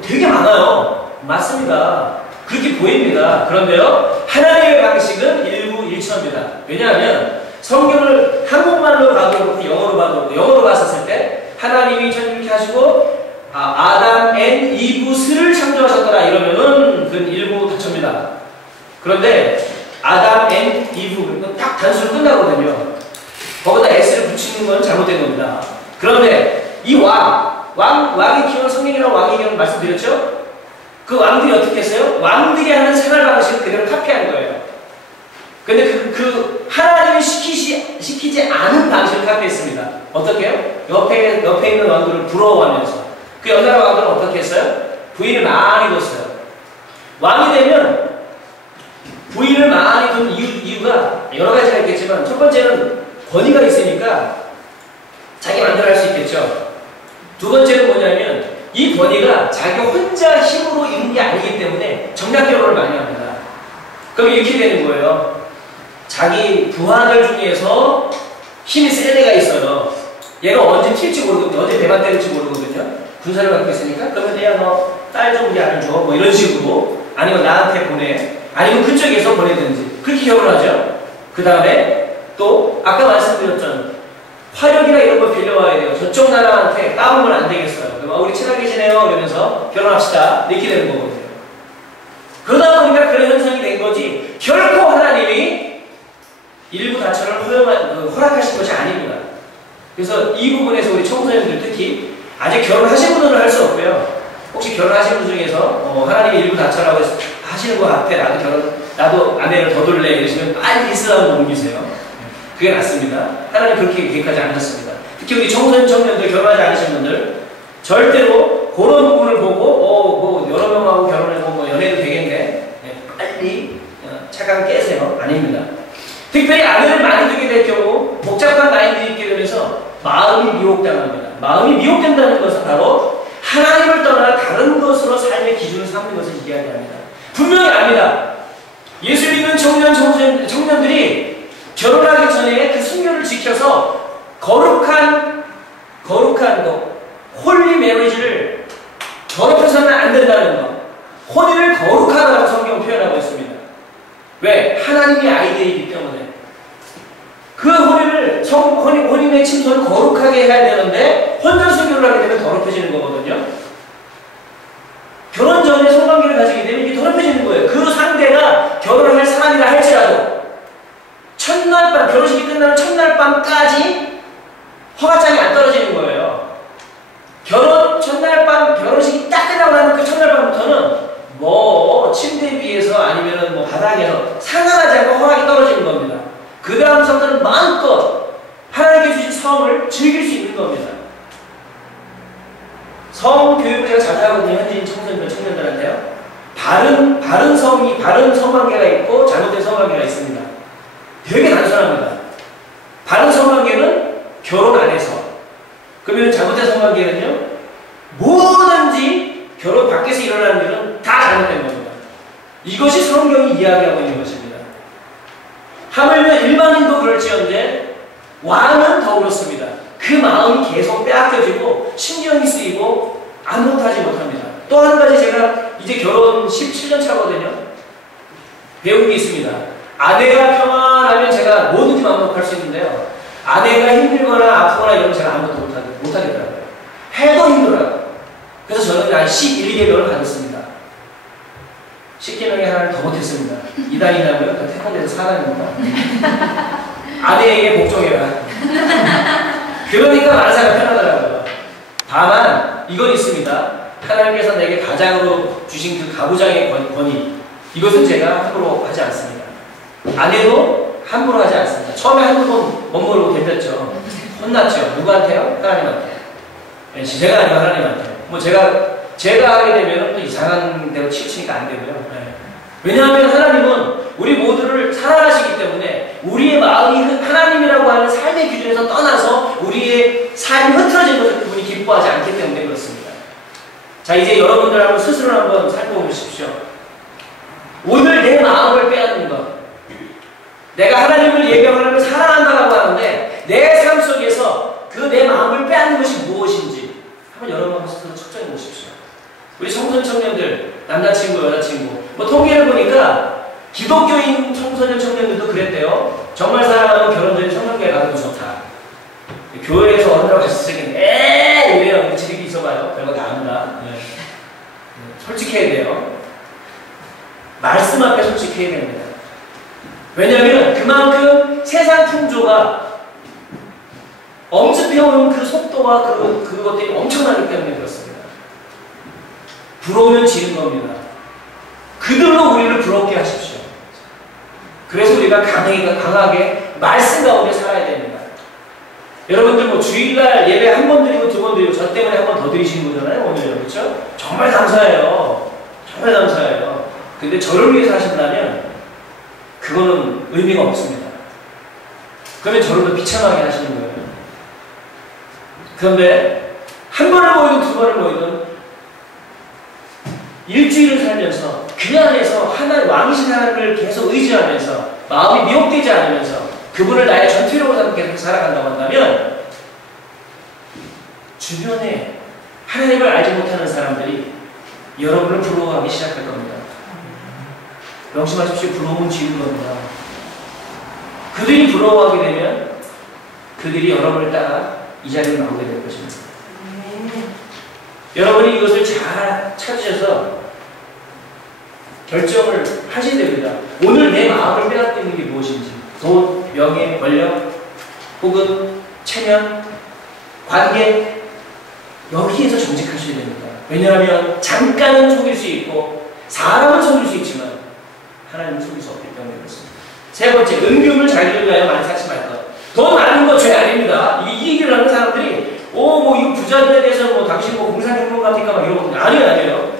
되게 많아요. 맞습니다. 그렇게 보입니다. 그런데요, 하나님의 방식은 1구1초입니다. 왜냐하면 성경을 한국말로 봐도 그렇고 영어로 봐도, 영어로 봤었을 때 하나님이 전 이렇게 하시고 아담 앤 이브스를 창조하셨더라 이러면은 그건 1구 다초입니다. 그런데 아담 앤 이브 딱 단수로 끝나거든요. 거기다 s를 붙이는 건 잘못된 겁니다. 그런데 이 왕의 기원, 성경이라고 왕의 기원 말씀드렸죠? 그 왕들이 어떻게 했어요? 왕들이 하는 생활 방식을 그대로 카피한 거예요. 근데 그 하나님이 시키지 않은 방식을 카피했습니다. 어떻게요? 옆에 있는 왕들을 부러워하면서. 그 여자 왕들은 어떻게 했어요? 부인을 많이 뒀어요. 왕이 되면 부인을 많이 둔 이유가 여러 가지가 있겠지만 첫 번째는 권위가 있으니까 자기 마음대로 할 수 있겠죠. 두 번째는 뭐냐면 이 권위가 자기 혼자 힘으로 이룬 게 아니기 때문에 정략 결혼을 많이 합니다. 그럼 이렇게 되는 거예요. 자기 부하들 중에서 힘이 센 애가 있어요. 얘가 언제 튈지 모르거든요. 언제 배만 때릴지 모르거든요. 군사를 갖고 있으니까. 그러면 얘야 너 딸 좀 우리 아들 줘. 뭐 이런 식으로. 아니면 나한테 보내. 아니면 그쪽에서 보내든지. 그렇게 결혼하죠. 그 다음에 또 아까 말씀드렸잖아요. 화력이나 이런 거 빌려와야 돼요. 저쪽 나라한테 까불면 안 되겠어요. 그럼 우리 친하게 지내요. 이러면서 결혼합시다. 이렇게 되는 거거든요. 그러다 보니까 그런 현상이 된 거지 결코 하나님이 일부 다처를 허락하신 것이 아닙니다. 그래서 이 부분에서 우리 청소년들 특히 아직 결혼하신 분들은 할 수 없고요. 혹시 결혼하신 분 중에서 하나님이 일부 다처라고 하시는 것 같아. 나도 아내를 더 둘래 이러시면 빨리 이슬람으로 옮기세요. 그게 낫습니다. 하나님 그렇게 계획하지 않으셨습니다. 특히 우리 청소년 청년들 결혼하지 않으신 분들 절대로 그런 부분을 보고 뭐 여러 명하고 결혼하고 뭐 연애도 되겠네. 빨리 착각 깨세요. 아닙니다. 특별히 아내를 많이 두게 될 경우 복잡한 나이들이 있게 되면서 마음이 미혹당합니다. 마음이 미혹된다는 것은 바로 하나님을 떠나 다른 것으로 삶의 기준을 삼는 것을 이야기합니다. 분명히 압니다. 예수 믿는 청년들이 결혼하기 전에 그 순결을 지켜서 거룩한 홀리 메리지를 더럽혀서는 안 된다는 것. 혼인을 거룩하다고 성경 표현하고 있습니다. 왜? 하나님의 아이들이기 때문에. 그 혼인의 침소를 거룩하게 해야 되는데 혼전 순결을 하게 되면 더럽혀지는 거거든요. 결혼 전에 성관계를 가지게 되면 이게 더럽혀지는 거예요. 그 상대가 결혼을 할 사람이라 할지라도 첫날 밤, 결혼식이 끝나는 첫날 밤까지 허가장이 안 떨어지는 거예요. 첫날 밤 결혼식이 딱 끝나고 나면 그 첫날 밤부터는 뭐 침대 위에서 아니면 뭐 바닥에서 상관하지 않고 허락이 떨어지는 겁니다. 그 다음 성들은 마음껏 하나님께 주신 성을 즐길 수 있는 겁니다. 성 교육을 제가 잘 하거든요. 현지인 청년들한테요. 바른 성관계가 있고 잘못된 성관계가 있습니다. 되게 단순합니다. 바른 성관계는 결혼 안에서. 그러면 잘못된 성관계는요. 뭐든지 결혼 밖에서 일어나는 일은 다 잘못된 겁니다. 이것이 성경이 이야기하고 있는 것입니다. 하물며 일반인도 그럴지언데 왕은 더 그렇습니다. 그 마음이 계속 빼앗겨지고 신경이 쓰이고 아무것도 하지 못합니다. 또 한 가지 제가 이제 결혼 17년 차거든요. 배운 게 있습니다. 아내가 평안하면 제가 뭐든지 만족할 수 있는데요. 아내가 힘들거나 아프거나 이러면 제가 아무것도 못하겠더라고요. 해도 힘들어요. 그래서 저는 한 11개월을 받았습니다. 10개명에 하나를 더 못했습니다. 2단이라고요? 태권도에서 4단입니다. 아내에게 복종해라. 그러니까 만사가 편하더라고요. 다만 이건 있습니다. 하나님께서 내게 가장으로 주신 그 가부장의 권위, 이것은 제가 함부로 하지 않습니다. 아내도 함부로 하지 않습니다. 처음에 한두 번 멋모르고 대폈죠. 혼났죠. 누구한테요? 하나님한테. 제가 아니고 하나님한테. 뭐 제가 하게 되면 또 이상한 대로 치우치니까 안 되고요. 네. 왜냐하면 하나님은 우리 모두를 사랑하시기 때문에 우리의 마음이 하나님이라고 하는 삶의 기준에서 떠나서 우리의 삶이 흐트러진 것을 그분이 기뻐하지 않기 때문에 그렇습니다. 자, 이제 여러분들 한번 스스로 한번 살펴보십시오. 오늘 내 마음을 빼앗는 것. 내가 하나님을 예배하고 하나님을 사랑한다고 하는데 내 삶 속에서 그 내 마음을 빼앗는 것이 무엇인지 한번 여러분 스스로 측정해 보십시오. 우리 청소년들, 남자친구, 여자친구 뭐 통계를 보니까 기독교인 청소년 청년들도 그랬대요. 정말 사랑하는 결혼 전에 청년교회 가도 좋다. 교회에서 어른이라고 했을 때 이래요. 지들이 있어봐요. 별거 다 합니다. 네. 솔직해야 돼요. 말씀 앞에 솔직해야 됩니다. 왜냐하면 그만큼 세상 풍조가 엄습해오는 그 속도와 그것들이 엄청나기 때문에 그렇습니다. 부러우면 지는 겁니다. 그들로 우리를 부럽게 하십시오. 그래서 우리가 강하게 말씀 가운데 살아야 됩니다. 여러분들 뭐 주일날 예배 한 번 드리고 두 번 드리고 저 때문에 한 번 더 드리시는 거잖아요. 오늘 그렇죠? 정말 감사해요. 정말 감사해요. 근데 저를 위해서 하신다면 그거는 의미가 없습니다. 그러면 저를 더 비참하게 하시는 거예요. 그런데 한 번을 모이든 두 번을 모이든 일주일을 살면서 그 안에서 하나의 왕이신 하나님을 계속 의지하면서 마음이 미혹되지 않으면서 그분을 나의 전투력으로 삼고 계속 살아간다고 한다면 주변에 하나님을 알지 못하는 사람들이 여러분을 부러워하기 시작할 겁니다. 명심하십시오. 부러움은 지은 겁니다. 그들이 부러워하게 되면 그들이 여러분을 따라 이 자리에 나오게 될 것입니다. 여러분이 이것을 잘 찾으셔서 결정을 하셔야 됩니다. 오늘 내 마음을 빼앗고 있는 게 무엇인지. 돈, 명예, 권력, 혹은 체면, 관계, 여기에서 정직하셔야 됩니다. 왜냐하면 잠깐은 속일 수 있고 사람은 속일 수 있지만 하나님은 속일 수 없기 때문에 그렇습니다. 세 번째, 은금을 자기를 위하여 많이 쌓지 말 것. 돈 많은 거 죄 아닙니다. 이 얘기를 하는 사람들이 이거 부자들에 대해서 당신 공산행동갑니까? 막 이러거든요. 아니에요.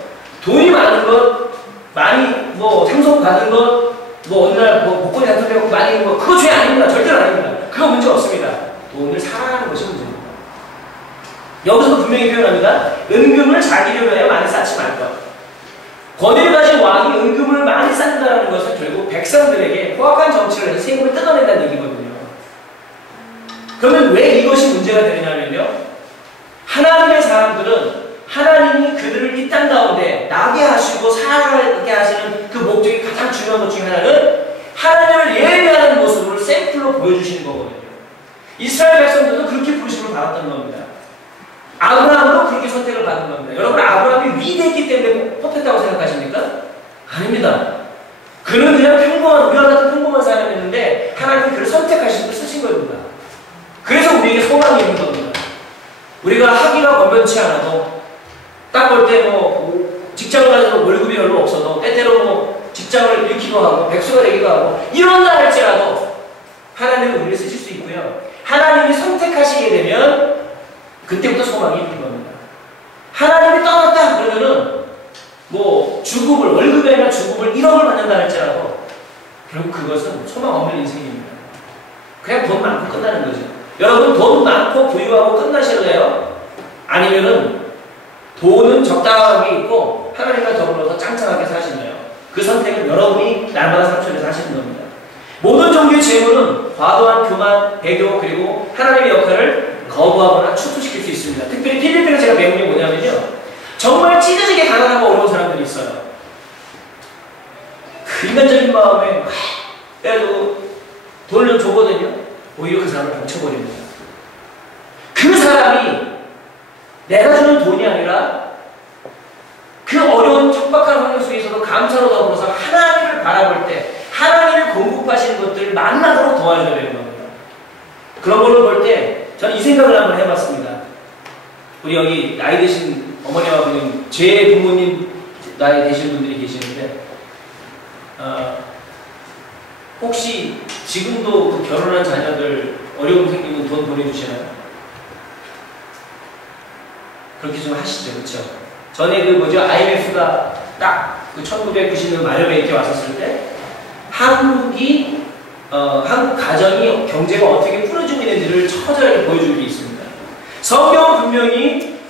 돈이 많은 것, 많이 상속 받은 것, 어느 날 복권이 당첨되고 많이 그거 죄 아닙니다. 절대로 아닙니다. 그거 문제 없습니다. 돈을 사랑하는 것이 문제입니다. 여기서도 분명히 표현합니다. 은금을 자기를 위하여 많이 쌓지 말 것. 권위를 가진 왕이 은금을 많이 쌓는다는 것은 결국 백성들에게 포악한 정치를 해서 세금을 뜯어낸다는 얘기거든요. 그러면 왜 이것이 문제가 되느냐면요. 하나님의 사람들은 하나님이 그들을 이 땅 가운데 나게 하시고 살아가게 하시는 그 목적이 가장 중요한 것 중에 하나는 하나님을 예배하는 모습을 샘플로 보여주시는 거거든요. 이스라엘 백성들도 그렇게 부르심을 받았던 겁니다. 아브라함도 그렇게 선택을 받은 겁니다. 여러분, 아브라함이 위대했기 때문에 뽑혔다고 생각하십니까? 아닙니다. 그는 그냥 우리와 같은 평범한 사람이었는데 하나님이 그를 선택하시고 쓰신 겁니다. 그래서 우리에게 소망이 있는 겁니다. 우리가 하기가 건변치 않아도 딱 볼 때 직장을 가지고 월급이 별로 없어도 때때로 직장을 잃기도 하고 백수가 되기도 하고 이런다 할지라도 하나님은 우리를 쓰실 수 있고요. 하나님이 선택하시게 되면 그때부터 소망이 있는 겁니다. 하나님이 떠났다 그러면은 주급을 월급이 아니라 주급을 1억을 받는다 할지라도 결국 그것은 소망 없는 인생입니다. 그냥 돈 많고 끝나는 거죠. 여러분, 돈 많고 부유하고 끝나실래요? 아니면은 돈은 적당하게 있고 하나님과 더불어서 짱짱하게 사실래요? 그 선택은 여러분이 날마다 상처에서 하시는 겁니다. 모든 종류의 재물은 과도한 교만, 배교, 그리고 하나님의 역할을 거부하거나 축소시킬 수 있습니다. 특별히 필리핀에서 제가 배운 게 뭐냐면요. 정말 찢어지게 가난하고 어려운 사람들이 있어요. 그 인간적인 마음에 그래도 돈을 줘거든요. 오히려 그 사람을 덮쳐버립니다. 그 사람이 내가 주는 돈이 아니라 그 어려운 척박한 환경 속에서도 감사로 더불어서 하나님을 바라볼 때 하나님을 공급하시는 것들을 만나도록 도와줘야 되는 겁니다. 그런 걸로 볼 때 저는 이 생각을 한번 해봤습니다. 우리 여기 나이 드신 어머니 아버님, 제 부모님 나이 되신 분들이 계시는데 혹시 지금도 그 결혼한 자녀들 어려움 생기면 돈 보내주시나요? 그렇게 좀 하시죠, 그렇죠? 전에 IMF가 딱 그 1990년 말년에 이렇게 왔었을 때 한국 가정이 경제가 어떻게 풀어지고 있는지를 처절하게 보여주는 게 있습니다. 성경은 분명히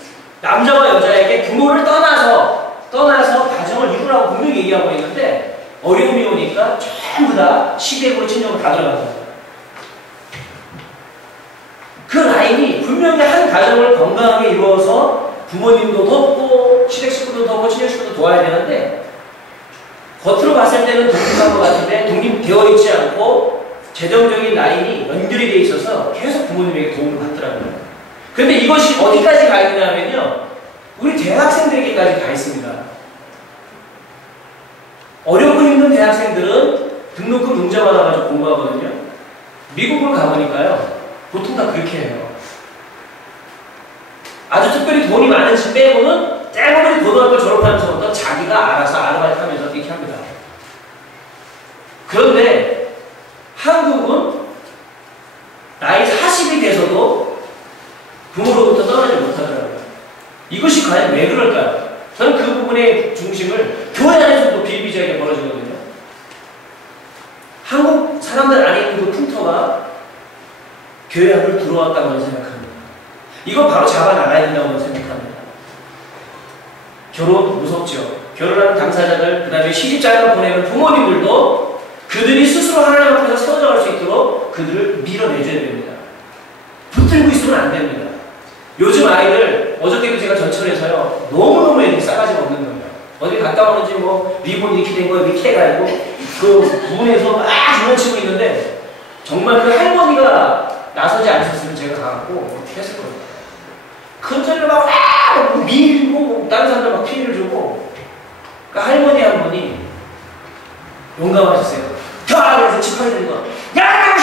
남자와 여자에게 부모를 떠나서 가정을 이루라고 분명히 얘기하고 있는데 어려움이 오니까 전부 다 시댁으로 친정으로 다 들어간다. 그 라인이 분명히 한 가정을 건강하게 이루어서 부모님도 돕고 시댁 식구도 돕고 친정 식구도 도와야 되는데 겉으로 봤을 때는 독립한 것 같은데 독립되어 있지 않고 재정적인 라인이 연결이 되어 있어서 계속 부모님에게 도움을 받더라고요. 그런데 이것이 어디까지 가 있냐면요. 우리 대학생들에게까지 가 있습니다. 어렵고 힘든 대학생들은 등록금 문자 받아가지고 공부하거든요. 미국을 가보니까요. 보통 다 그렇게 해요. 아주 특별히 돈이 많은 집 빼고는 대부분이 고등학교 졸업하면서부터 자기가 알아서 아르바이트 하면서 이렇게 합니다. 그런데 한국은 나이 40이 돼서도 부모로부터 떠나지 못하더라고요. 이것이 과연 왜 그럴까요? 저는 그 부분의 중심을 교회 안에서도 비일비재하게 벌어지거든요. 사람들 안에 있는 그 풍토가 교회 안으로 들어왔다고 생각합니다. 이거 바로 잡아나가야 된다고 생각합니다. 결혼 무섭죠. 결혼하는 당사자들, 그 다음에 시집장가 보내는 부모님들도 그들이 스스로 하나님 앞에서 세워져 갈 수 있도록 그들을 밀어내줘야 됩니다. 붙들고 있으면 안 됩니다. 요즘 아이들, 어저께도 제가 전철에서요, 너무너무 애들이 싸가지가 없는 거예요. 어디 갔다 오는지 뭐, 리본 이렇게 된 거 이렇게 해가지고, 그 문에서 막 장난치고 있는데, 정말 그 할머니가 나서지 않으셨으면 제가 가갖고 어떻게 했을 거예요. 근처를 막, 밀고, 다른 사람들 막 피해를 주고, 그 할머니 한 분이 용감하셨어요. 다! 그래서 지팡이 들고, 야!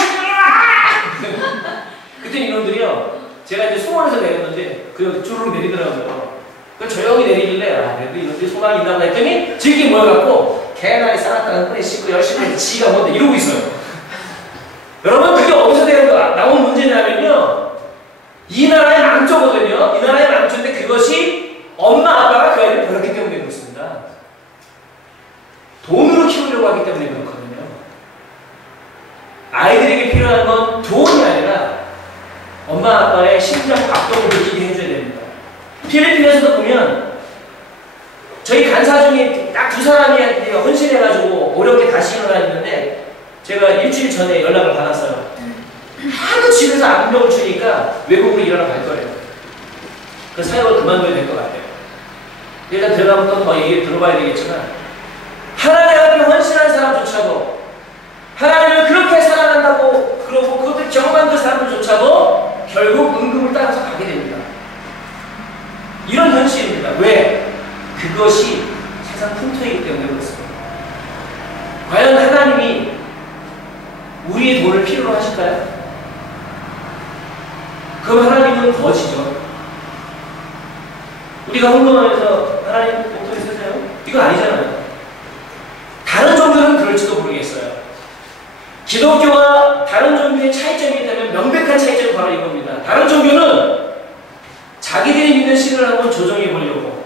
그때 이놈들이요, 제가 이제 수원에서 내렸는데, 그 줄을 내리더라고요. 그 조용히 내리길래, 아, 그래도 이놈들이 소망이 있나 보다 했더니, 지금 모여갖고, 개나리 싸놨다가 끈에 씻고 열심히 해서 지가 뭔데 이러고 있어요. 여러분, 그게 어디서 나온 문제냐면요, 이 나라의 망조거든요. 이 나라의 망조인데 그것이 엄마, 아빠가 그 아이를 버렸기 때문에 그렇습니다. 돈으로 키우려고 하기 때문에 그렇거든요. 아이들에게 필요한 건 돈이 아니라 엄마, 아빠의 심장 박동을 느끼게 해줘야 됩니다. 필리핀에서도 보면 저희 간사 중에 딱 2사람이 헌신해가지고 어렵게 다시 일어나는데 제가 일주일 전에 연락을 받았어요. 하도 집에서 압력을 주니까 외국으로 일하러 갈 거예요. 그 사역을 그만둬야 될 것 같아요. 일단 들어가면 또 더 얘기 들어봐야 되겠지만 하나님 앞에 헌신한 사람조차도 하나님을 그렇게 사랑한다고 그러고 그것을 경험한 그 사람들조차도 결국 은금을 따라서 가게 됩니다. 이런 현실입니다. 왜? 그것이 세상 풍토이기 때문에 그렇습니다. 과연 하나님이 우리의 돈을 필요로 하실까요? 그럼 하나님은 거지죠. 우리가 헌금하면서 하나님 목소리 쓰세요? 이건 아니잖아요. 다른 종교는 그럴지도 모르겠어요. 기독교와 다른 종교의 차이점이 있다면 명백한 차이점이 바로 이겁니다. 다른 종교는 자기들이 믿는 신을 한번 조정해 보려고,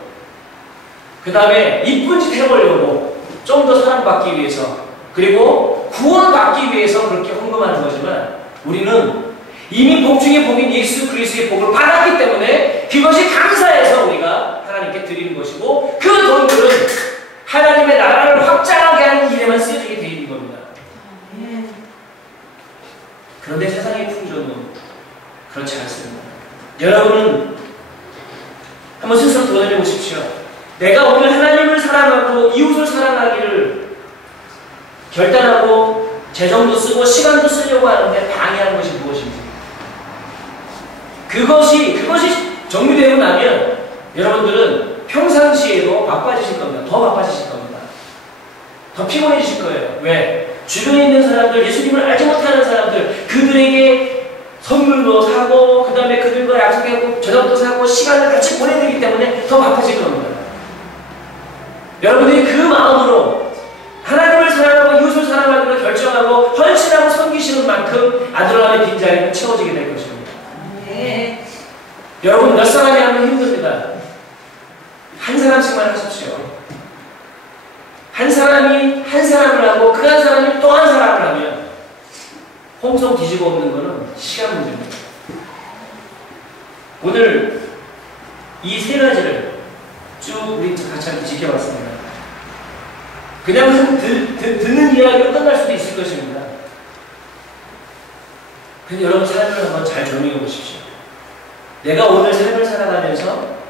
그 다음에 이쁜 짓 해보려고, 좀 더 사랑받기 위해서, 그리고 구원받기 위해서 그렇게 헌금하는 거지만 우리는 이미 복 중에 복인 예수 그리스도의 복을 받았기 때문에 그것이 감사해서 우리가 하나님께 드리는 것이고 그 돈들은 하나님의 나라를 확장하게 하는 일에만 쓰여지게 되어 있는 겁니다. 그런데 세상의 풍조는 그렇지 않습니다. 여러분은 한번 스스로 도전해 보십시오. 내가 오늘 하나님을 사랑하고 이웃을 사랑하기를 결단하고 재정도 쓰고 시간도 쓰려고 하는데 방해하는 것이 무엇인지. 그것이 정리되고 나면 여러분들은 평상시에도 바빠지실 겁니다. 더 바빠지실 겁니다. 더 피곤해지실 거예요. 왜? 주변에 있는 사람들, 예수님을 알지 못하는 사람들, 그들에게 선물도 사고 그 다음에 그들과 약속하고 저녁도 사고 시간을 같이 보내야 되기 때문에 더 바빠질 겁니다. 여러분들이 그 마음으로 하나님을 사랑하고 이웃을 사랑하기로 결정하고 헌신하고 섬기시는 만큼 아드라함의 빈자리는 채워지게 될 것입니다. 네. 여러분 몇 사람이 하면 힘듭니다. 한 사람씩만 하십시오. 한 사람이 한 사람을 하고 그 한 사람이 또 한 사람을 하면 홍성 뒤집어 엎는 것은 시간 문제입니다. 오늘 이 세 가지를 쭉 우리 같이 지켜봤습니다. 그냥 듣는 이야기로 끝날 수도 있을 것입니다. 근데 여러분 삶을 한번 잘 정리해 보십시오. 내가 오늘 삶을 살아가면서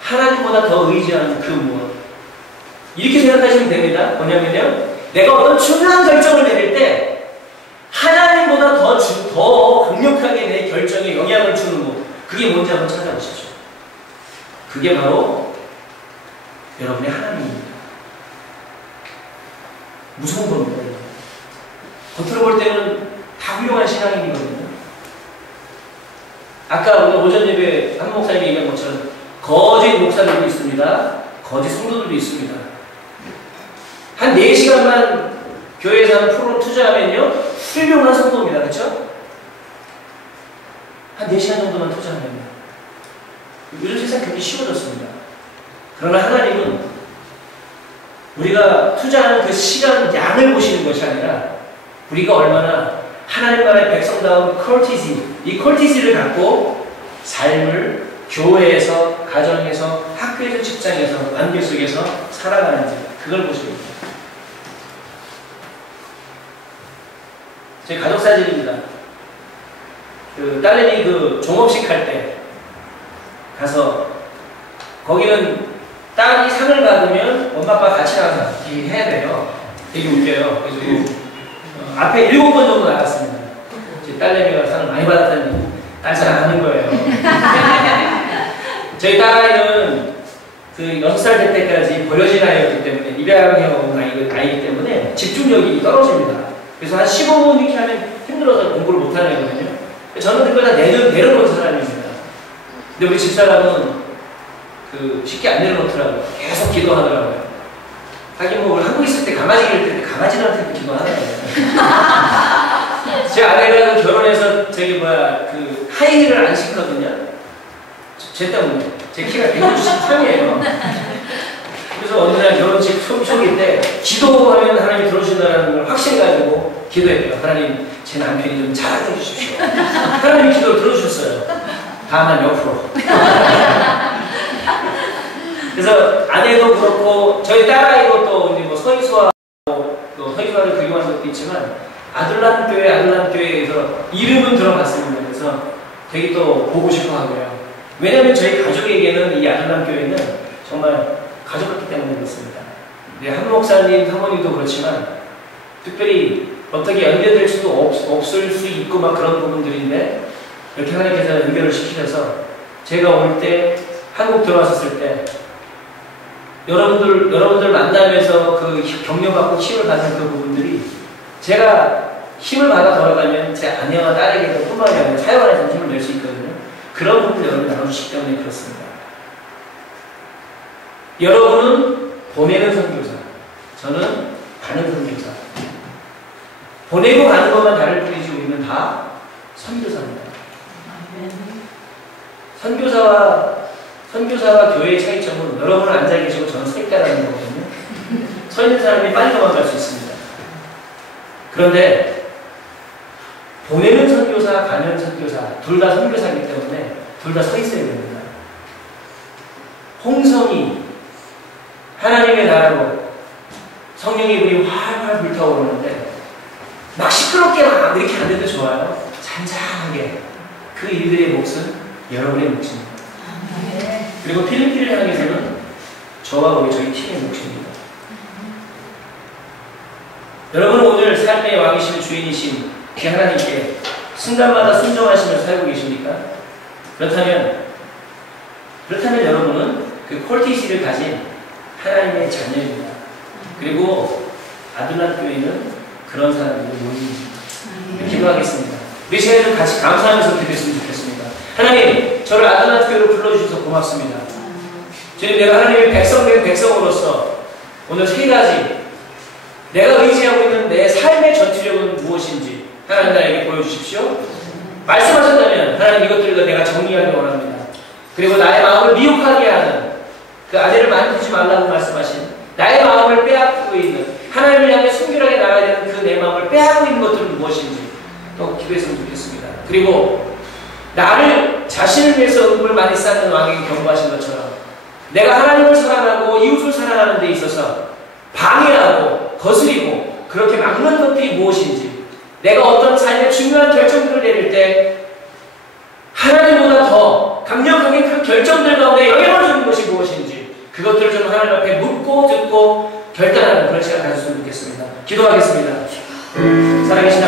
하나님보다 더 의지하는 그 무엇, 이렇게 생각하시면 됩니다. 뭐냐면요, 내가 어떤 중요한 결정을 내릴 때 하나님보다 더 강력하게 내 결정에 영향을 주는 것, 그게 뭔지 한번 찾아보십시오. 그게 바로 여러분의 하나님입니다. 무서운 겁니다. 겉으로 볼 때는 다 훌륭한 신앙인이거든요. 아까 오늘 오전 예배 한 목사님이 얘기한 것처럼 거짓 목사들도 있습니다. 거짓 성도들도 있습니다. 한 4시간만 교회에서 하는 프로그램 투자하면요, 훌륭한 성도입니다. 그렇죠? 한 4시간 정도만 투자하면요. 요즘 세상 굉장히 쉬워졌습니다. 그러나 하나님은 우리가 투자하는 그 시간 양을 보시는 것이 아니라 우리가 얼마나 하나님 나라의 백성다운 컬티시, 이 컬티시를 갖고 삶을 교회에서, 가정에서, 학교에서, 직장에서, 관계 속에서 살아가는지 그걸 보시면 됩니다. 제 가족 사진입니다. 그 딸내미 그 종업식 할 때 가서 거기는 딸이 상을 받으면 엄마 아빠 같이 나가서 해야 돼요. 되게 웃겨요. 그래서 앞에 7번 정도 나갔습니다. 제 딸내미가 상을 많이 받았다니 딸 사랑하는 거예요. 저희 딸아이는 그 6살 될 때까지 버려진 아이였기 때문에 입양해온 아이기 때문에 집중력이 떨어집니다. 그래서 한 15분 이렇게 하면 힘들어서 공부를 못하는 애거든요. 저는 그걸 다 내려놓은 사람입니다. 근데 우리 집사람은 그 쉽게 안 내려놓더라고요. 계속 기도하더라고요. 하긴 뭐 한국 있을 때 강아지 기를 때 강아지한테도 기도하더라고요. 제 아내가 결혼해서 그 하이힐을 안 신거든요. 제 때문에. 제 키가 163이에요. 그래서 어느 날 결혼식 초기 때 기도하면 하나님이 들어주신다는 걸 확신해가지고 기도했대요. 하나님, 제 남편이 좀 잘하게 해주십시오. 하나님이 기도를 들어주셨어요. 다만 옆으로. 그래서 아내도 그렇고 저희 딸아이도 또 이제 뭐 서희수와 또 서희수와를 교육하는 것도 있지만 아들남교회에서 이름은 들어봤습니다. 그래서 되게 또 보고 싶어 하고요. 왜냐하면 저희 가족에게는 이 아들남교회는 정말 가족 같기 때문에 그렇습니다. 네, 한 목사님, 사모님도 그렇지만 특별히 어떻게 연결될 수도 없을 수 있고 막 그런 부분들인데 이렇게 하나님께서 연결을 시키셔서 제가 올 때 한국 들어왔었을 때 여러분들 만나면서 그 격려받고 힘을 받는 그 부분들이 제가 힘을 받아 돌아가면 제 아내와 딸에게도 뿐만이 아니라 사역 안에서 힘을 낼 수 있거든요. 그런 부분을 여러분이 나눠주시기 때문에 그렇습니다. 여러분은 보내는 선교사, 저는 가는 선교사. 보내고 가는 것만 다를 뿐이지 우리는 다 선교사입니다. 선교사와 교회의 차이점은 여러분은 앉아 계시고 저는 서 있다라는 거거든요. 서 있는 사람이 빨리 도망갈 수 있습니다. 그런데 보내는 선교사, 가는 선교사 둘 다 선교사이기 때문에 둘 다 서 있어야 됩니다. 홍성이 하나님의 나라로 성령의 불이 활활 불타오르는데 막 시끄럽게 막 이렇게 안 돼도 좋아요. 잔잔하게 그 일들의 몫은 여러분의 몫입니다. 그리고 필리핀을 향해서는 저희 팀의 몫입니다. 여러분은 오늘 삶의 왕이신 주인이신 그 하나님께 순간마다 순종하시며 살고 계십니까? 그렇다면 여러분은 그 콜티시를 가진 하나님의 자녀입니다. 그리고 아들란 교회는 그런 사람들이 모입니다. 기도하겠습니다. 우리 세대는 같이 감사하면서 기도했으면 좋겠습니다. 하나님, 저를 아들란 교회로 불러주셔서 고맙습니다. 주님, 내가 하나님의 백성된 백성으로서 오늘 3가지 내가 의지하고 있는 내 삶의 전투력은 무엇인지 하나님 나에게 보여주십시오. 말씀하셨다면 하나님 이것들과 내가 정리하기 원합니다. 그리고 나의 마음을 미혹하게 하는 그 아내를 만지지 말라고 말씀하신 나의 마음을 빼앗고 있는 하나님을 향해 순결하게 나가야 되는 그 내 마음을 빼앗고 있는 것들은 무엇인지 또 기도했으면 좋겠습니다. 그리고 나를 자신을 위해서 음을 많이 쌓는 왕에게 경고하신 것처럼 내가 하나님을 사랑하고 이웃을 사랑하는 데 있어서 방해하고 거스리고 그렇게 막는 것들이 무엇인지 내가 어떤 삶의 중요한 결정들을 내릴 때 하나님보다 더 강력하게 그 결정들 가운데 영향을 주는 것이 무엇인지 그것들을 좀 하나님 앞에 묻고 듣고 결단하는 그런 시간 가졌으면 좋겠습니다. 기도하겠습니다. 살아계신